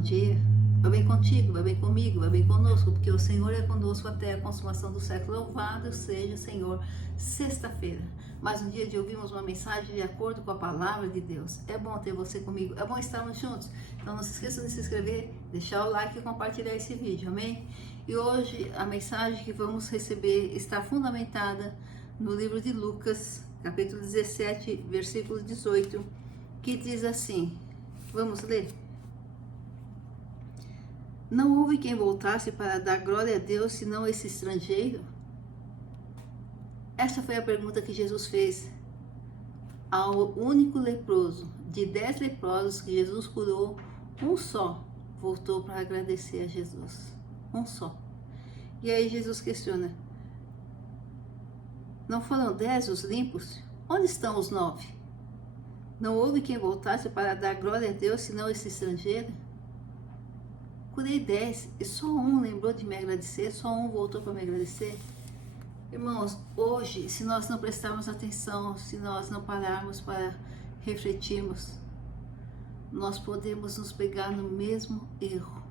dia. Vai bem contigo, vai bem comigo, vai bem conosco, porque o Senhor é conosco até a consumação do século. Louvado seja o Senhor. Sexta-feira, mais um dia de ouvirmos uma mensagem de acordo com a palavra de Deus. É bom ter você comigo, é bom estarmos juntos. Então não se esqueça de se inscrever, deixar o like e compartilhar esse vídeo, amém? E hoje a mensagem que vamos receber está fundamentada no livro de Lucas, capítulo 17, versículo 18, que diz assim, vamos ler? Não houve quem voltasse para dar glória a Deus, senão esse estrangeiro? Essa foi a pergunta que Jesus fez ao único leproso. De 10 leprosos que Jesus curou, um só voltou para agradecer a Jesus. Um só. E aí Jesus questiona, não foram 10 os limpos? Onde estão os 9? Não houve quem voltasse para dar glória a Deus, senão esse estrangeiro? Curei 10 e só um lembrou de me agradecer, só um voltou para me agradecer. Irmãos, hoje, se nós não prestarmos atenção, se nós não pararmos para refletirmos, nós podemos nos pegar no mesmo erro.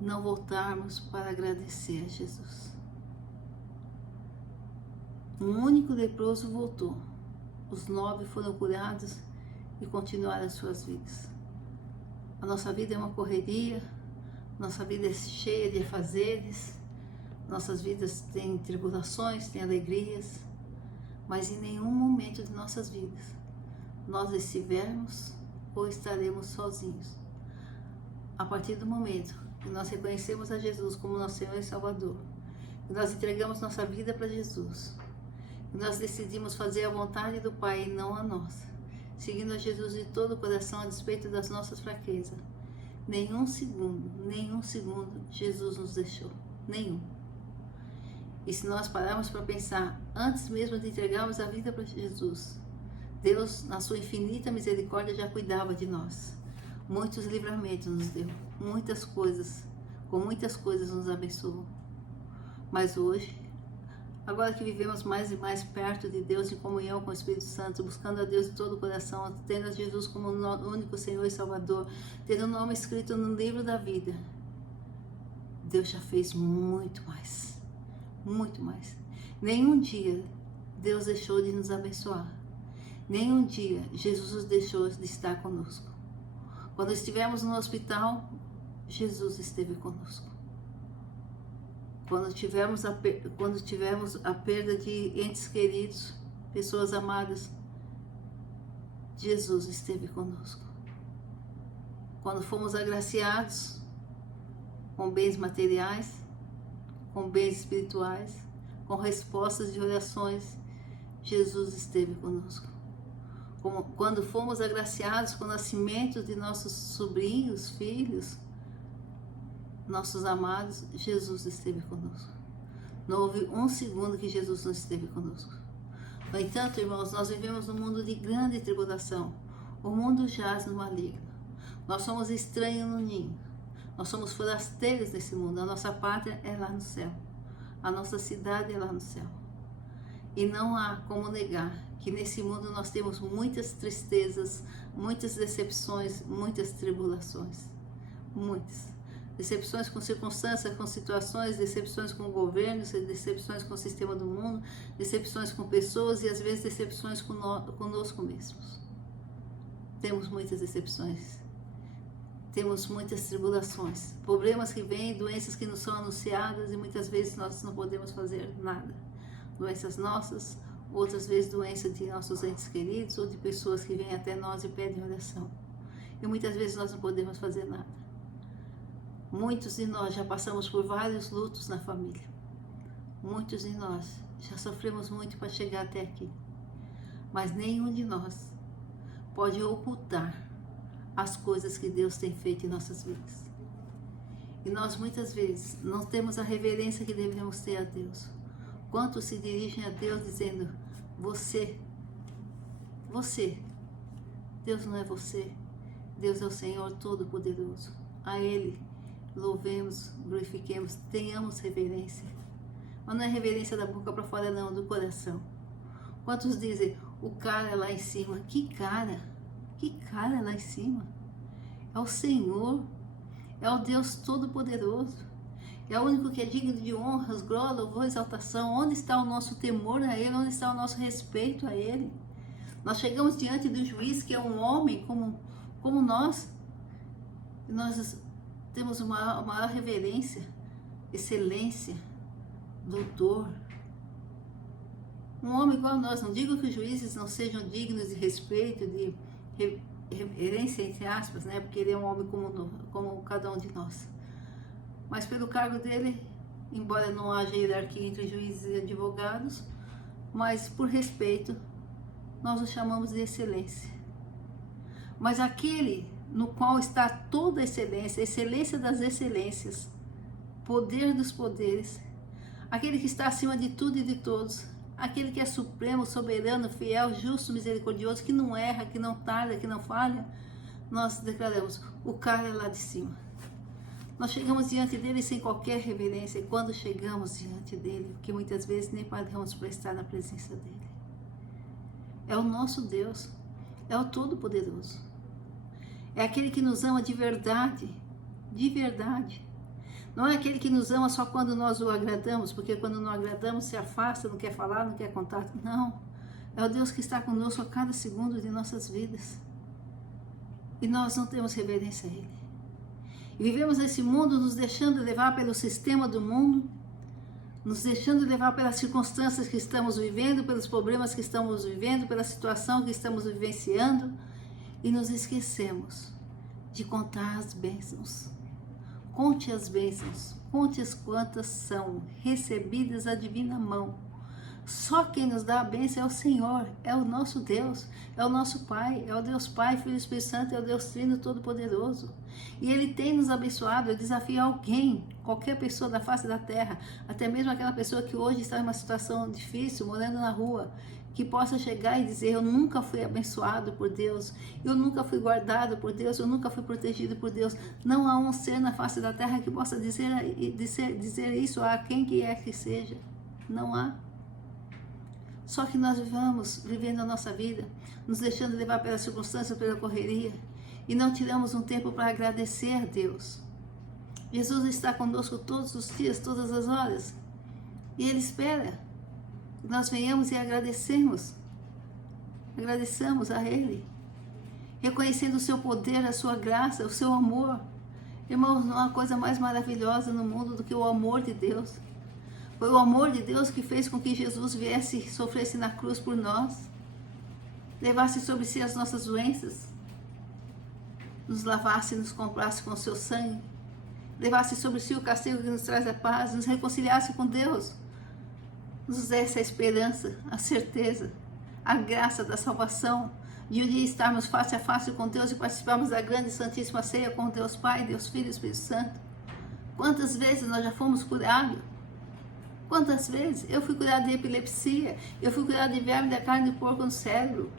Não voltarmos para agradecer a Jesus. Um único leproso voltou. Os 9 foram curados e continuaram as suas vidas. A nossa vida é uma correria, nossa vida é cheia de afazeres, nossas vidas têm tribulações, têm alegrias, mas em nenhum momento de nossas vidas nós estivermos ou estaremos sozinhos. A partir do momento que nós reconhecemos a Jesus como nosso Senhor e Salvador, que nós entregamos nossa vida para Jesus, que nós decidimos fazer a vontade do Pai e não a nossa, seguindo a Jesus de todo o coração a despeito das nossas fraquezas, nenhum segundo Jesus nos deixou, nenhum. E se nós pararmos para pensar, antes mesmo de entregarmos a vida para Jesus, Deus, na sua infinita misericórdia, já cuidava de nós. Muitos livramentos nos deu, muitas coisas, com muitas coisas nos abençoou. Mas hoje, agora que vivemos mais e mais perto de Deus, em comunhão com o Espírito Santo, buscando a Deus de todo o coração, tendo a Jesus como o único Senhor e Salvador, tendo o nome escrito no livro da vida, Deus já fez muito mais, muito mais. Nenhum dia Deus deixou de nos abençoar. Nenhum dia Jesus nos deixou de estar conosco. Quando estivemos no hospital, Jesus esteve conosco. Quando tivemos a perda de entes queridos, pessoas amadas, Jesus esteve conosco. Quando fomos agraciados com bens materiais, com bens espirituais, com respostas de orações, Jesus esteve conosco. Quando fomos agraciados com o nascimento de nossos sobrinhos, filhos, nossos amados, Jesus esteve conosco. Não houve um segundo que Jesus não esteve conosco. No entanto, irmãos, nós vivemos num mundo de grande tribulação. O mundo jaz no maligno. Nós somos estranhos no ninho. Nós somos forasteiros nesse mundo. A nossa pátria é lá no céu. A nossa cidade é lá no céu. E não há como negar que nesse mundo nós temos muitas tristezas, muitas decepções, muitas tribulações. Muitas. Decepções com circunstâncias, com situações, decepções com governos, decepções com o sistema do mundo, decepções com pessoas e às vezes decepções conosco mesmos. Temos muitas decepções, temos muitas tribulações, problemas que vêm, doenças que nos são anunciadas e muitas vezes nós não podemos fazer nada. Doenças nossas, outras vezes doenças de nossos entes queridos ou de pessoas que vêm até nós e pedem oração. E muitas vezes nós não podemos fazer nada. Muitos de nós já passamos por vários lutos na família. Muitos de nós já sofremos muito para chegar até aqui. Mas nenhum de nós pode ocultar as coisas que Deus tem feito em nossas vidas. E nós muitas vezes não temos a reverência que devemos ter a Deus. Quantos se dirigem a Deus dizendo, você, Deus não é você, Deus é o Senhor Todo-Poderoso. A Ele louvemos, glorifiquemos, tenhamos reverência. Mas não é reverência da boca para fora não, do coração. Quantos dizem, o cara lá em cima, que cara lá em cima? é o Senhor, é o Deus Todo-Poderoso, é o único que é digno de honras, glória, louvor, exaltação. Onde está o nosso temor a Ele? Onde está o nosso respeito a Ele? Nós chegamos diante do juiz que é um homem como nós, e nós temos uma maior reverência, excelência, doutor. Um homem igual a nós. Não digo que os juízes não sejam dignos de respeito, de reverência, entre aspas, né? Porque ele é um homem como cada um de nós. Mas pelo cargo dele, embora não haja hierarquia entre juízes e advogados, mas por respeito, nós o chamamos de excelência. Mas aquele no qual está toda a excelência das excelências, poder dos poderes, aquele que está acima de tudo e de todos, aquele que é supremo, soberano, fiel, justo, misericordioso, que não erra, que não tarda, que não falha, nós declaramos, o cara é lá de cima. Nós chegamos diante dele sem qualquer reverência, e quando chegamos diante dele, porque muitas vezes nem paramos para estar na presença dele. É o nosso Deus, é o Todo-Poderoso. É aquele que nos ama de verdade, de verdade. Não é aquele que nos ama só quando nós o agradamos, porque quando não agradamos se afasta, não quer falar, não quer contato. Não, é o Deus que está conosco a cada segundo de nossas vidas. E nós não temos reverência a Ele. E vivemos nesse mundo nos deixando levar pelo sistema do mundo, nos deixando levar pelas circunstâncias que estamos vivendo, pelos problemas que estamos vivendo, pela situação que estamos vivenciando, e nos esquecemos de contar as bênçãos. Conte as bênçãos, conte as quantas são recebidas à divina mão. Só quem nos dá a bênção é o Senhor, é o nosso Deus, é o nosso Pai, é o Deus Pai, Filho e Espírito Santo, é o Deus Trino Todo-Poderoso. E Ele tem nos abençoado. Eu desafio alguém, qualquer pessoa da face da terra, até mesmo aquela pessoa que hoje está em uma situação difícil, morando na rua, que possa chegar e dizer, eu nunca fui abençoado por Deus, eu nunca fui guardado por Deus, eu nunca fui protegido por Deus. Não há um ser na face da terra que possa dizer isso a quem quer que seja. Não há. Só que nós vivendo a nossa vida, nos deixando levar pela circunstância, pela correria, e não tiramos um tempo para agradecer a Deus. Jesus está conosco todos os dias, todas as horas, e Ele espera que nós venhamos e agradeçamos a Ele, reconhecendo o seu poder, a sua graça, o seu amor. Irmãos, não há coisa mais maravilhosa no mundo do que o amor de Deus. Foi o amor de Deus que fez com que Jesus viesse e sofresse na cruz por nós, levasse sobre si as nossas doenças, nos lavasse e nos comprasse com o seu sangue, levasse sobre si o castigo que nos traz a paz, nos reconciliasse com Deus, nos desse a esperança, a certeza, a graça da salvação, de um dia estarmos face a face com Deus e participarmos da grande e santíssima ceia com Deus Pai, Deus Filho e Espírito Santo. Quantas vezes nós já fomos curados? Quantas vezes? Eu fui curado de epilepsia, eu fui curado de verme da carne de porco no cérebro.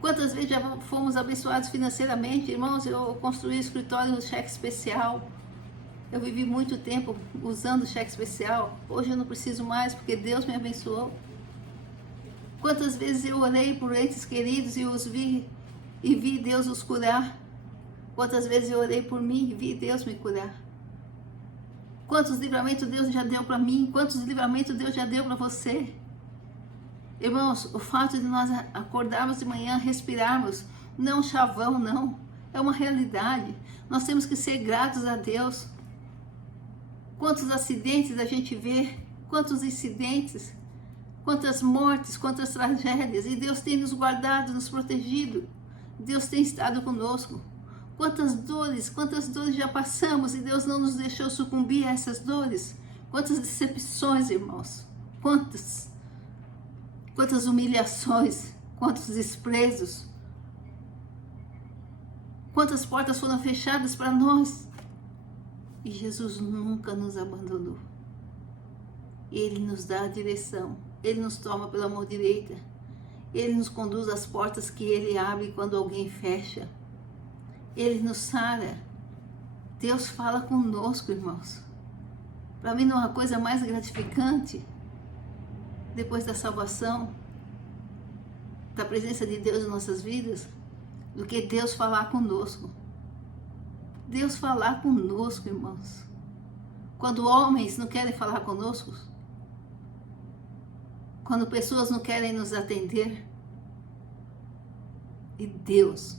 Quantas vezes já fomos abençoados financeiramente? Irmãos, eu construí um escritório no cheque especial. Eu vivi muito tempo usando o cheque especial. Hoje eu não preciso mais, porque Deus me abençoou. Quantas vezes eu orei por entes queridos e os vi, e vi Deus os curar. Quantas vezes eu orei por mim e vi Deus me curar. Quantos livramentos Deus já deu para mim? Quantos livramentos Deus já deu para você? Irmãos, o fato de nós acordarmos de manhã, respirarmos, não é chavão, não. É uma realidade. Nós temos que ser gratos a Deus. Quantos acidentes a gente vê, quantos incidentes, quantas mortes, quantas tragédias. E Deus tem nos guardado, nos protegido. Deus tem estado conosco. Quantas dores já passamos e Deus não nos deixou sucumbir a essas dores. Quantas decepções, irmãos. Quantas humilhações, quantos desprezos. Quantas portas foram fechadas para nós. E Jesus nunca nos abandonou. Ele nos dá a direção. Ele nos toma pela mão direita. Ele nos conduz às portas que Ele abre quando alguém fecha. Ele nos sara. Deus fala conosco, irmãos. Para mim não há coisa mais gratificante, depois da salvação, da presença de Deus em nossas vidas, do que Deus falar conosco. Deus falar conosco, irmãos. Quando homens não querem falar conosco, quando pessoas não querem nos atender, e Deus,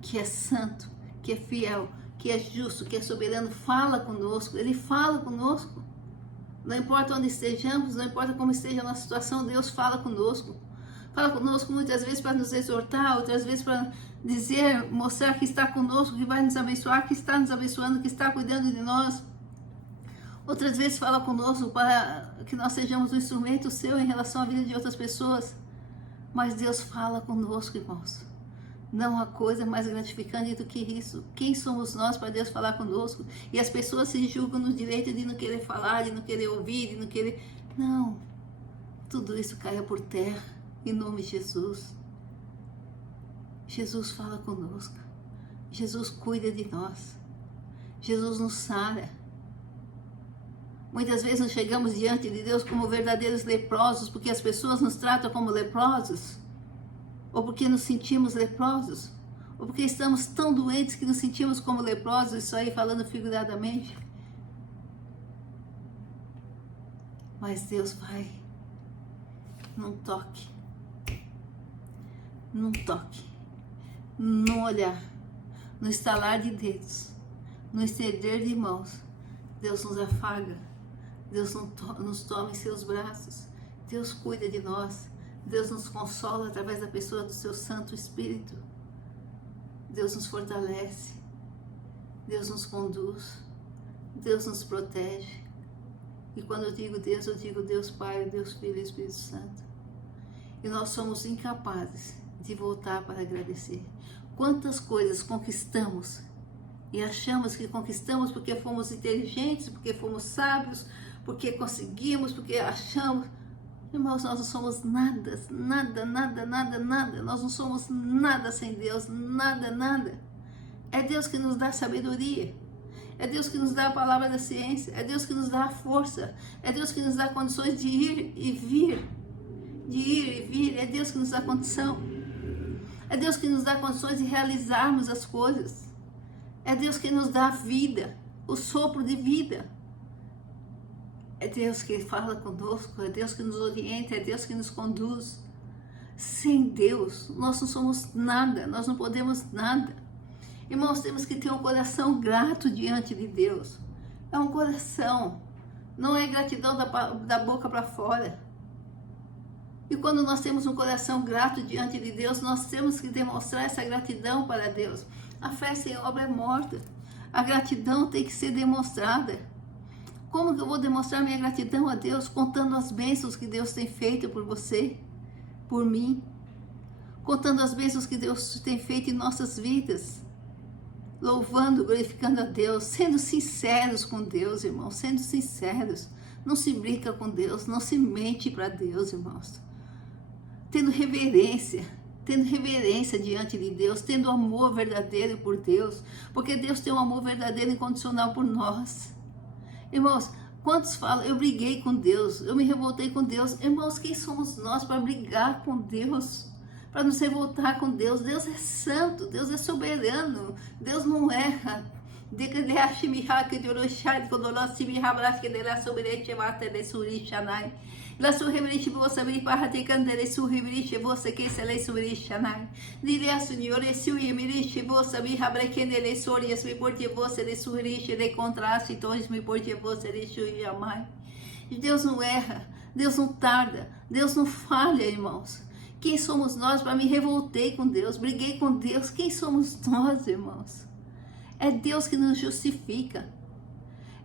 que é santo, que é fiel, que é justo, que é soberano, fala conosco. Ele fala conosco. Não importa onde estejamos, não importa como esteja a nossa situação, Deus fala conosco. Fala conosco muitas vezes para nos exortar, outras vezes para dizer, mostrar que está conosco, que vai nos abençoar, que está nos abençoando, que está cuidando de nós. Outras vezes fala conosco para que nós sejamos um instrumento seu em relação à vida de outras pessoas. Mas Deus fala conosco, irmãos. Não há coisa mais gratificante do que isso. Quem somos nós para Deus falar conosco? E as pessoas se julgam no direito de não querer falar, de não querer ouvir, de não querer... Não. Tudo isso caia por terra, em nome de Jesus. Jesus fala conosco. Jesus cuida de nós. Jesus nos sara. Muitas vezes nós chegamos diante de Deus como verdadeiros leprosos, porque as pessoas nos tratam como leprosos. Ou porque nos sentimos leprosos, ou porque estamos tão doentes que nos sentimos como leprosos, isso aí falando figuradamente. Mas Deus vai num toque, num olhar, no estalar de dedos, no estender de mãos. Deus nos afaga, Deus nos toma em seus braços, Deus cuida de nós. Deus nos consola através da pessoa do seu Santo Espírito. Deus nos fortalece. Deus nos conduz. Deus nos protege. E quando eu digo Deus Pai, Deus Filho e Espírito Santo. E nós somos incapazes de voltar para agradecer. Quantas coisas conquistamos e achamos que conquistamos porque fomos inteligentes, porque fomos sábios, porque conseguimos, porque achamos... Irmãos, nós não somos nada. Nós não somos nada sem Deus, nada. É Deus que nos dá sabedoria. É Deus que nos dá a palavra da ciência. É Deus que nos dá a força. É Deus que nos dá condições de ir e vir. É Deus que nos dá condição. É Deus que nos dá condições de realizarmos as coisas. É Deus que nos dá vida, o sopro de vida. É Deus que fala conosco, é Deus que nos orienta, é Deus que nos conduz. Sem Deus, nós não somos nada, nós não podemos nada. Irmãos, temos que ter um coração grato diante de Deus. É um coração, não é gratidão da boca para fora. E quando nós temos um coração grato diante de Deus, nós temos que demonstrar essa gratidão para Deus. A fé sem obra é morta. A gratidão tem que ser demonstrada. Como que eu vou demonstrar minha gratidão a Deus? Contando as bênçãos que Deus tem feito por você, por mim. Contando as bênçãos que Deus tem feito em nossas vidas. Louvando, glorificando a Deus. Sendo sinceros com Deus, irmãos. Sendo sinceros. Não se brinca com Deus. Não se mente para Deus, irmãos. Tendo reverência diante de Deus. Tendo amor verdadeiro por Deus. Porque Deus tem um amor verdadeiro e incondicional por nós. Irmãos, quantos falam, eu briguei com Deus, eu me revoltei com Deus. Irmãos, quem somos nós para brigar com Deus? Para nos revoltar com Deus? Deus é santo, Deus é soberano, Deus não erra. La surrebrite você abrir para ter candere surrebrite você que se lê surichanai. Diria senhor esse o emirite você abrir abre que nele sorias me porte você de surriche de contraste todos me porte você de jamais. Deus não erra, Deus não tarda, Deus não falha, irmãos. Quem somos nós para me revoltei com Deus, briguei com Deus? Quem somos nós, irmãos? É Deus que nos justifica.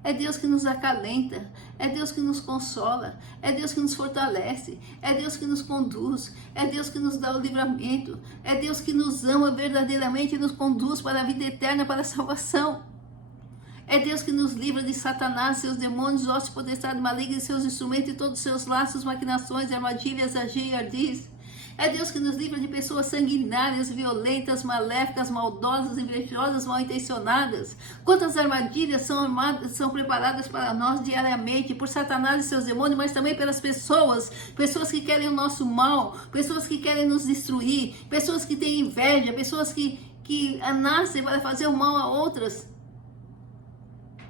É Deus que nos acalenta, é Deus que nos consola, é Deus que nos fortalece, é Deus que nos conduz, é Deus que nos dá o livramento, é Deus que nos ama verdadeiramente e nos conduz para a vida eterna, para a salvação. É Deus que nos livra de Satanás, seus demônios, ossos, potestade maligna, seus instrumentos e todos os seus laços, maquinações, armadilhas, agir e ardis. É Deus que nos livra de pessoas sanguinárias, violentas, maléficas, maldosas, invejosas, mal intencionadas. Quantas armadilhas são preparadas para nós diariamente por Satanás e seus demônios, mas também pelas pessoas que querem o nosso mal, pessoas que querem nos destruir, pessoas que têm inveja, pessoas que nascem para fazer o mal a outras.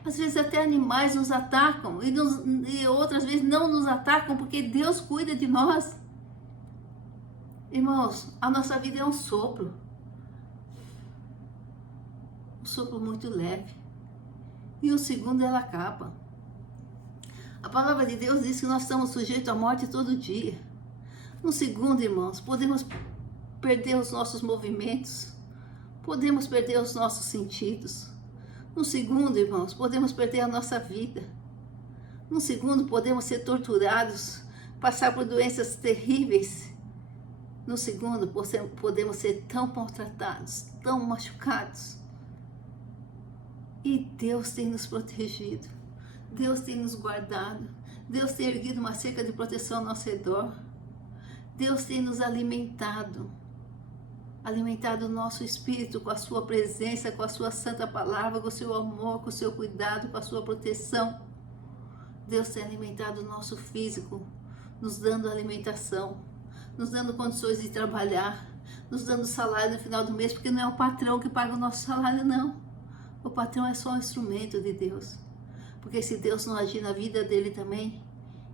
Às vezes até animais nos atacam e outras vezes não nos atacam porque Deus cuida de nós. Irmãos, a nossa vida é um sopro muito leve, e um segundo ela acaba. A palavra de Deus diz que nós estamos sujeitos à morte todo dia. Um segundo, irmãos, podemos perder os nossos movimentos, podemos perder os nossos sentidos. Um segundo, irmãos, podemos perder a nossa vida. Um segundo, podemos ser torturados, passar por doenças terríveis. No segundo, podemos ser tão maltratados, tão machucados. E Deus tem nos protegido, Deus tem nos guardado, Deus tem erguido uma cerca de proteção ao nosso redor, Deus tem nos alimentado o nosso espírito com a sua presença, com a sua santa palavra, com o seu amor, com o seu cuidado, com a sua proteção. Deus tem alimentado o nosso físico, nos dando alimentação, nos dando condições de trabalhar, nos dando salário no final do mês, porque não é o patrão que paga o nosso salário, não. O patrão é só um instrumento de Deus. Porque se Deus não agir na vida dele também,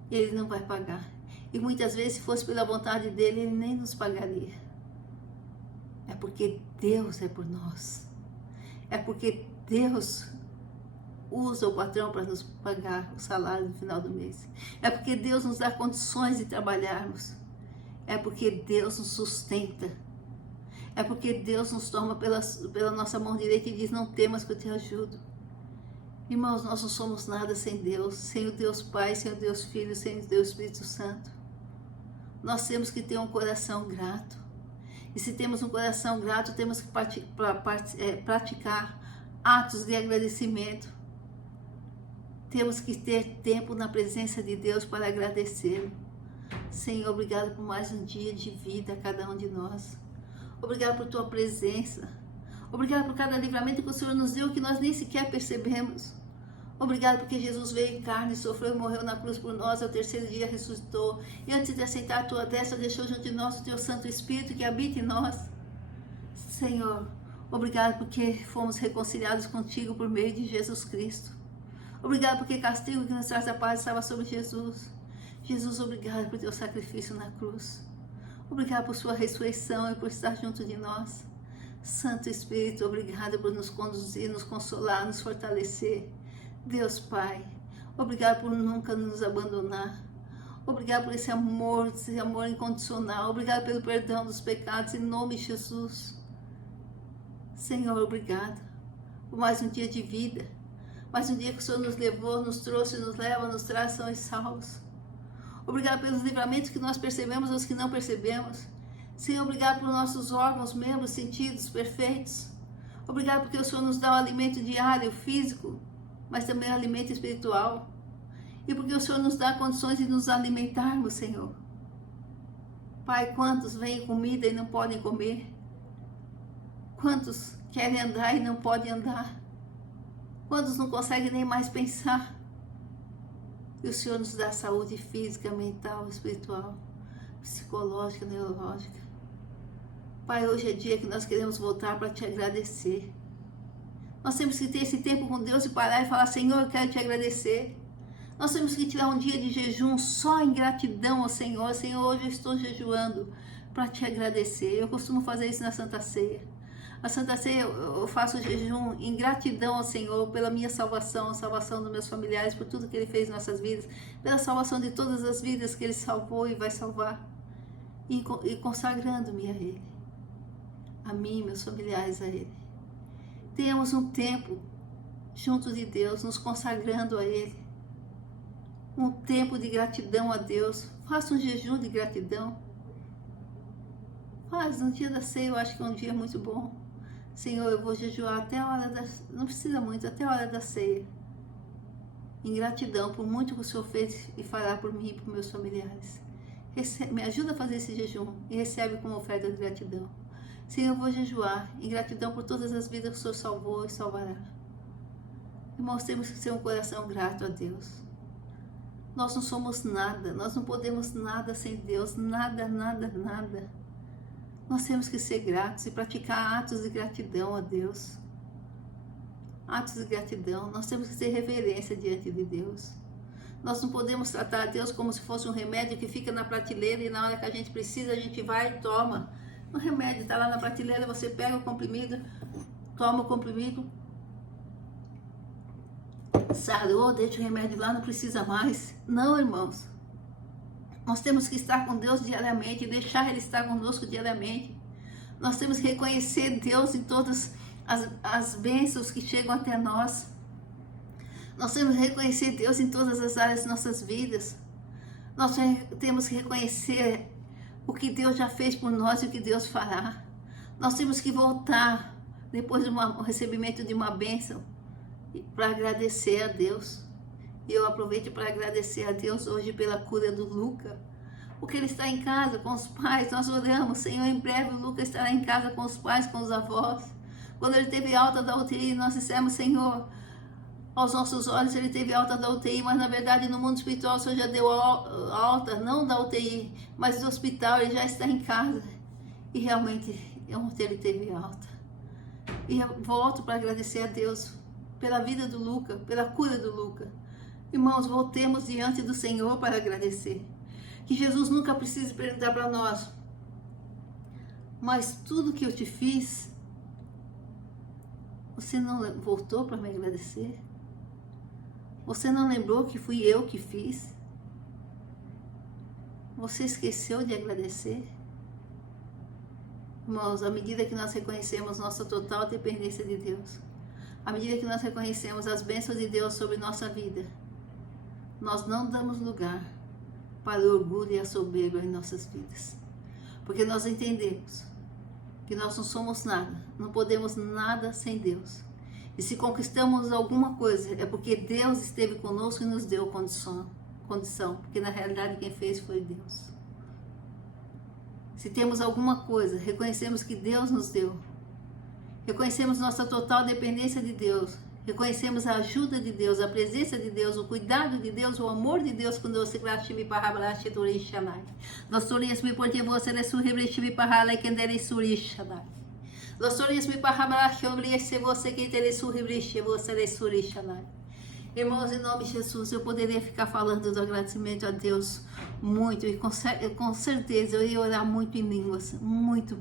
ele não vai pagar. E muitas vezes, se fosse pela vontade dele, ele nem nos pagaria. É porque Deus é por nós. É porque Deus usa o patrão para nos pagar o salário no final do mês. É porque Deus nos dá condições de trabalharmos. É porque Deus nos sustenta. É porque Deus nos toma pela nossa mão direita e diz: não temas que eu te ajudo. Irmãos, nós não somos nada sem Deus, sem o Deus Pai, sem o Deus Filho, sem o Deus Espírito Santo. Nós temos que ter um coração grato. E se temos um coração grato, temos que praticar atos de agradecimento. Temos que ter tempo na presença de Deus para agradecê-lo. Senhor, obrigado por mais um dia de vida a cada um de nós. Obrigado por tua presença. Obrigado por cada livramento que o Senhor nos deu que nós nem sequer percebemos. Obrigado porque Jesus veio em carne, sofreu e morreu na cruz por nós, ao terceiro dia ressuscitou. E antes de assentar a tua destra, deixou junto de nós o teu Santo Espírito que habita em nós. Senhor, obrigado porque fomos reconciliados contigo por meio de Jesus Cristo. Obrigado porque o castigo que nos traz a paz estava sobre Jesus. Jesus, obrigado por teu sacrifício na cruz. Obrigado por sua ressurreição e por estar junto de nós. Santo Espírito, obrigado por nos conduzir, nos consolar, nos fortalecer. Deus Pai, obrigado por nunca nos abandonar. Obrigado por esse amor incondicional. Obrigado pelo perdão dos pecados, em nome de Jesus. Senhor, obrigado por mais um dia de vida. Mais um dia que o Senhor nos levou, nos trouxe, nos leva, nos traz são e salvos. Obrigado pelos livramentos que nós percebemos e os que não percebemos. Senhor, obrigado por nossos órgãos, membros, sentidos perfeitos. Obrigado porque o Senhor nos dá o alimento diário, físico, mas também o alimento espiritual. E porque o Senhor nos dá condições de nos alimentarmos, Senhor. Pai, quantos vêm comida e não podem comer? Quantos querem andar e não podem andar? Quantos não conseguem nem mais pensar? E o Senhor nos dá saúde física, mental, espiritual, psicológica, neurológica. Pai, hoje é dia que nós queremos voltar para te agradecer. Nós temos que ter esse tempo com Deus e parar e falar: Senhor, eu quero te agradecer. Nós temos que tirar um dia de jejum só em gratidão ao Senhor. Senhor, hoje eu estou jejuando para te agradecer. Eu costumo fazer isso na Santa Ceia. A Santa Ceia eu faço jejum em gratidão ao Senhor pela minha salvação, a salvação dos meus familiares, por tudo que Ele fez em nossas vidas, pela salvação de todas as vidas que Ele salvou e vai salvar, e consagrando-me a Ele, a mim, meus familiares a Ele. Tenhamos um tempo junto de Deus, nos consagrando a Ele, um tempo de gratidão a Deus. Faça um jejum de gratidão. Faz, no dia da ceia eu acho que é um dia muito bom. Senhor, eu vou jejuar até a hora da... Não precisa muito, até a hora da ceia. Em gratidão por muito que o Senhor fez e fará por mim e por meus familiares. Me ajuda a fazer esse jejum e recebe como oferta de gratidão. Senhor, eu vou jejuar em gratidão por todas as vidas que o Senhor salvou e salvará. Irmãos, temos que ter um coração grato a Deus. Nós não somos nada, nós não podemos nada sem Deus, nada, nada, nada. Nós temos que ser gratos e praticar atos de gratidão a Deus. atos de gratidão. Nós temos que ter reverência diante de Deus. Nós não podemos tratar a Deus como se fosse um remédio que fica na prateleira e na hora que a gente precisa, a gente vai e toma. O remédio está lá na prateleira, você pega o comprimido, toma o comprimido, sarou, deixa o remédio lá, não precisa mais. Não, irmãos. Nós temos que estar com Deus diariamente, deixar Ele estar conosco diariamente. Nós temos que reconhecer Deus em todas as bênçãos que chegam até nós. Nós temos que reconhecer Deus em todas as áreas de nossas vidas. Nós temos que reconhecer o que Deus já fez por nós e o que Deus fará. Nós temos que voltar, depois do recebimento de uma bênção, para agradecer a Deus. E eu aproveito para agradecer a Deus hoje pela cura do Luca. Porque ele está em casa com os pais, nós oramos, Senhor, em breve o Luca estará em casa com os pais, com os avós. Quando ele teve alta da UTI, nós dissemos, Senhor, aos nossos olhos ele teve alta da UTI, mas na verdade no mundo espiritual o Senhor já deu alta, não da UTI, mas do hospital, ele já está em casa. E realmente ontem ele teve alta. E eu volto para agradecer a Deus pela vida do Luca, pela cura do Luca. Irmãos, voltemos diante do Senhor para agradecer. Que Jesus nunca precise perguntar para nós, mas tudo que eu te fiz, você não voltou para me agradecer? Você não lembrou que fui eu que fiz? Você esqueceu de agradecer? Irmãos, à medida que nós reconhecemos nossa total dependência de Deus, à medida que nós reconhecemos as bênçãos de Deus sobre nossa vida, nós não damos lugar para o orgulho e a soberba em nossas vidas. Porque nós entendemos que nós não somos nada, não podemos nada sem Deus. E se conquistamos alguma coisa, é porque Deus esteve conosco e nos deu condição, porque na realidade quem fez foi Deus. Se temos alguma coisa, reconhecemos que Deus nos deu. Reconhecemos nossa total dependência de Deus. Reconhecemos a ajuda de Deus, a presença de Deus, o cuidado de Deus, o amor de Deus quando você gratifica para abraçar Turei Shanai. Nós torias me por você le surrebrestivi para lá que andei Suri Shanai. Nós torias me para abraçar obriesse você que terei surrebresti você le Suri Shanai. Irmãos, em nome de Jesus, eu poderia ficar falando do agradecimento a Deus muito e com certeza eu ia orar muito em línguas, muito,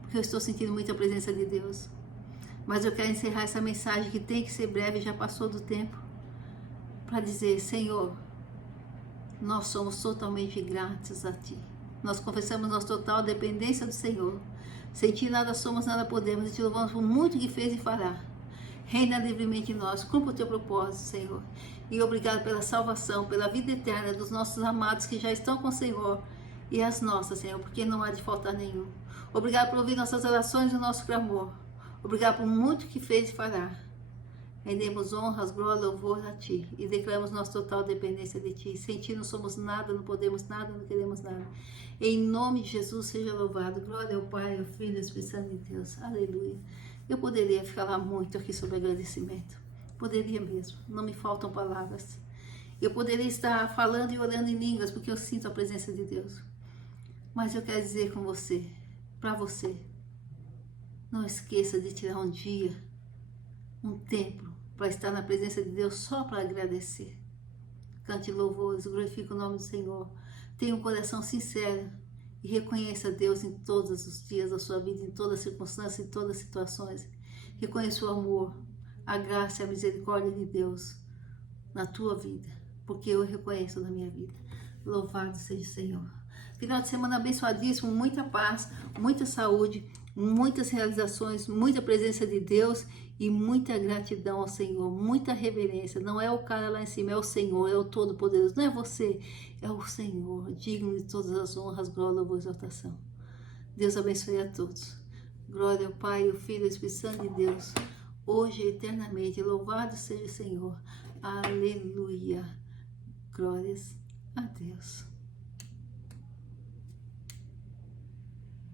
porque eu estou sentindo muita presença de Deus. Mas eu quero encerrar essa mensagem que tem que ser breve, já passou do tempo, para dizer, Senhor, nós somos totalmente gratos a Ti. Nós confessamos nossa total dependência do Senhor. Sem Ti nada somos, nada podemos, e Te louvamos por muito que fez e fará. Reina livremente em nós, cumpra o Teu propósito, Senhor. E obrigado pela salvação, pela vida eterna dos nossos amados que já estão com o Senhor e as nossas, Senhor, porque não há de faltar nenhum. Obrigado por ouvir nossas orações e o nosso clamor. Obrigado por muito que fez e fará. Rendemos honras, glória, louvor a Ti e declaramos nossa total dependência de Ti. Sem Ti não somos nada, não podemos nada, não queremos nada. Em nome de Jesus seja louvado. Glória ao Pai, ao Filho e ao Espírito Santo de Deus. Aleluia. Eu poderia falar muito aqui sobre agradecimento. Poderia mesmo. Não me faltam palavras. Eu poderia estar falando e orando em línguas porque eu sinto a presença de Deus. Mas eu quero dizer com você, para você, não esqueça de tirar um dia, um tempo, para estar na presença de Deus só para agradecer. Cante louvores, glorifique o nome do Senhor. Tenha um coração sincero e reconheça Deus em todos os dias da sua vida, em todas as circunstâncias, em todas as situações. Reconheça o amor, a graça e a misericórdia de Deus na tua vida, porque eu reconheço na minha vida. Louvado seja o Senhor. Final de semana abençoadíssimo, muita paz, muita saúde, muitas realizações, muita presença de Deus e muita gratidão ao Senhor, muita reverência. Não é o cara lá em cima, é o Senhor, é o Todo-Poderoso, não é você, é o Senhor, digno de todas as honras, glória, louvor e exaltação. Deus abençoe a todos. Glória ao Pai, ao Filho e ao Espírito Santo de Deus, hoje e eternamente. Louvado seja o Senhor. Aleluia. Glórias a Deus.